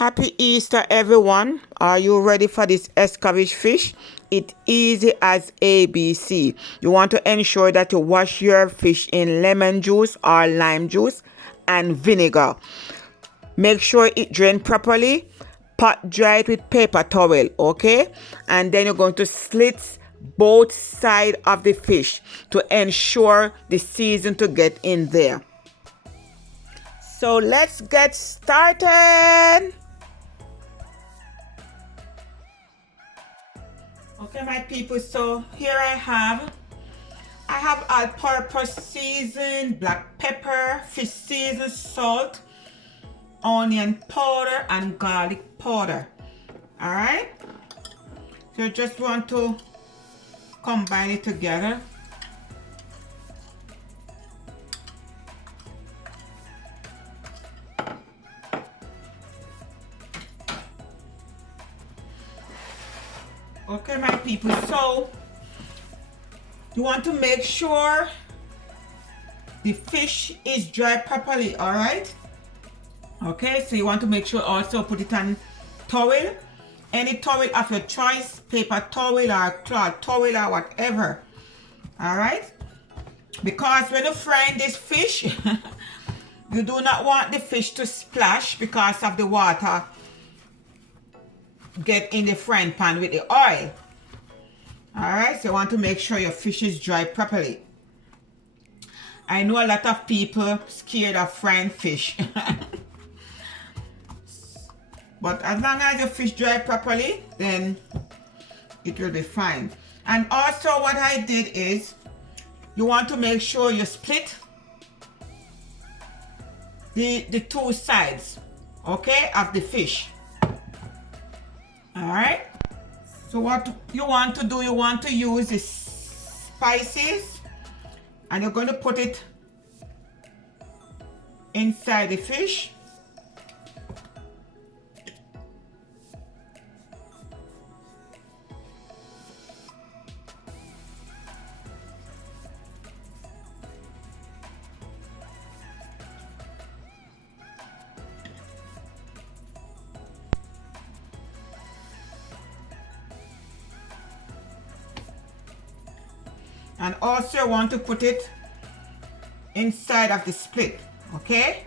Happy Easter, everyone. Are you ready for this Escovitch fish? It's easy as ABC. You want to ensure that you wash your fish in lemon juice or lime juice and vinegar. Make sure it drains properly. Pot dry it with paper towel, okay? And then you're going to slit both sides of the fish to ensure the season to get in there. So let's get started. Okay, my people, so here I have all-purpose seasoned black pepper, fish seasoned salt, onion powder, and garlic powder. All right, so you just want to combine it together. Okay, my people, so you want to make sure the fish is dry properly, all right? Okay, so you want to make sure also put it on towel, any towel of your choice, paper towel or cloth towel or whatever, all right? Because when you fry this fish, you do not want the fish to splash because of the water get in the frying pan with the oil. All right, so you want to make sure your fish is dry properly. I know a lot of people scared of frying fish. But as long as your fish dry properly, then it will be fine. And also what I did is, you want to make sure you split the two sides, okay, of the fish. All right, so what you want to do, you want to use the spices and you're going to put it inside the fish. And also want to put it inside of the split, okay?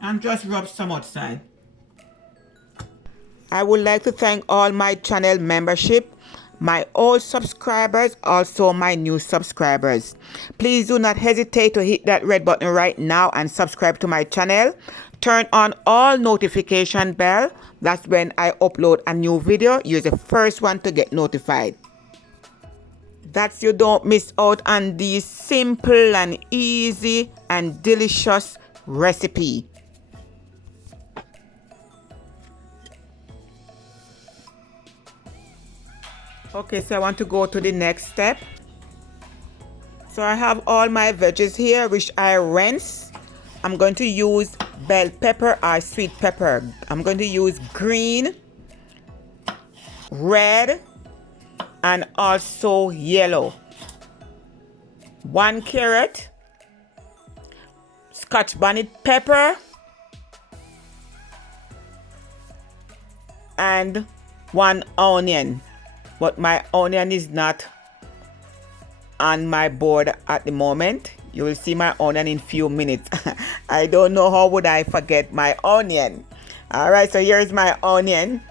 And just rub some outside. I would like to thank all my channel membership, my old subscribers, also my new subscribers. Please do not hesitate to hit that red button right now and subscribe to my channel. Turn on all notification bell. That's when I upload a new video. You're the first one to get notified. That's you don't miss out on this simple and easy and delicious recipe. Okay, so I want to go to the next step. So I have all my veggies here, which I rinse. I'm going to use bell pepper or sweet pepper. I'm going to use green, red, and also yellow. 1 carrot, scotch bonnet pepper, and 1 onion. But my onion is not on my board at the moment. You will see my onion in few minutes. I don't know how would I forget my onion. All right, so here's my onion.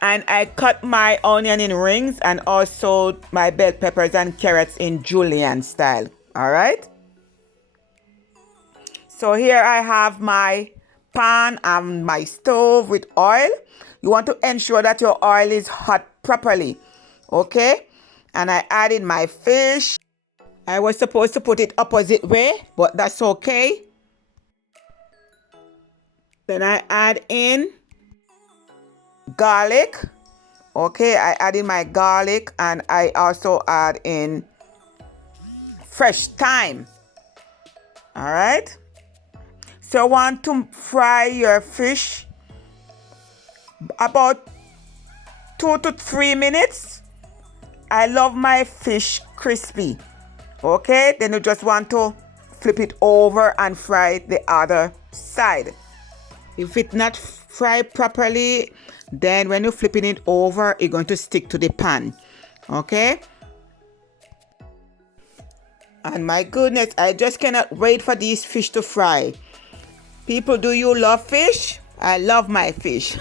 And I cut my onion in rings and also my bell peppers and carrots in julienne style. All right. So here I have my pan and my stove with oil. You want to ensure that your oil is hot properly. Okay. And I added my fish. I was supposed to put it opposite way, but that's okay. Then I add in garlic. Okay, I add in my garlic and I also add in fresh thyme. All right. So you want to fry your fish about 2 to 3 minutes. I love my fish crispy. Okay, then you just want to flip it over and fry the other side. If it's not fried properly, then when you're flipping it over, it's going to stick to the pan. Okay? And my goodness, I just cannot wait for these fish to fry. People, do you love fish? I love my fish.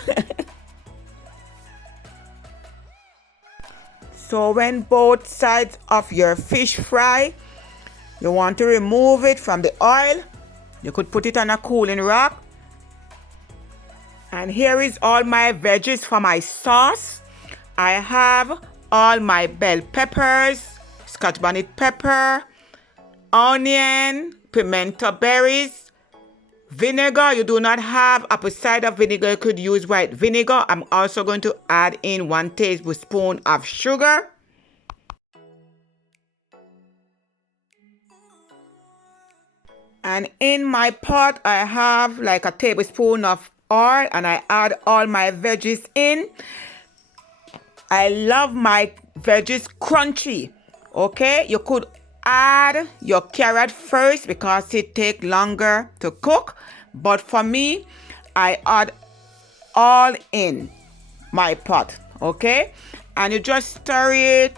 So when both sides of your fish fry, you want to remove it from the oil. You could put it on a cooling rack. And here is all my veggies for my sauce. I have all my bell peppers, scotch bonnet pepper, onion, pimento berries, vinegar. You do not have apple cider vinegar, you could use white vinegar. I'm also going to add in 1 tablespoon of sugar. And in my pot, I have like a tablespoon of oil, and I add all my veggies in. I love my veggies crunchy. Okay, you could add your carrot first because it takes longer to cook. But for me, I add all in my pot. Okay, and you just stir it,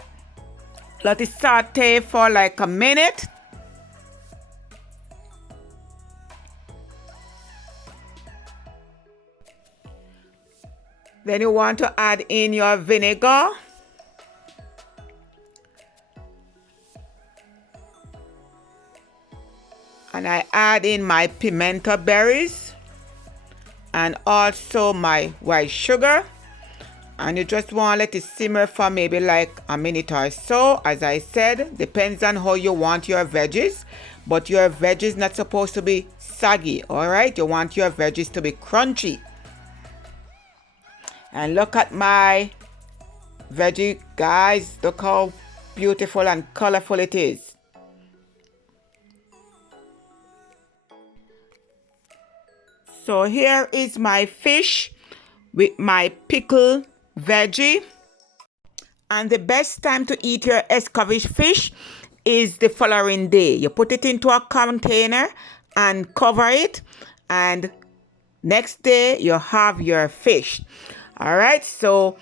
let it saute for like a minute. Then you want to add in your vinegar. And I add in my pimento berries and also my white sugar. And you just want to let it simmer for maybe like a minute or so. As I said, depends on how you want your veggies. But your veggies not supposed to be soggy, all right? You want your veggies to be crunchy. And look at my veggie, guys. Look how beautiful and colorful it is. So here is my fish with my pickled veggie. And the best time to eat your Escovitch fish is the following day. You put it into a container and cover it, and next day you have your fish. All right, so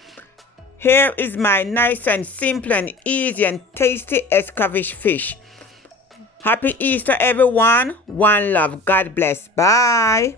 here is my nice and simple and easy and tasty Escovitch fish. Happy Easter, everyone. One love. God bless. Bye.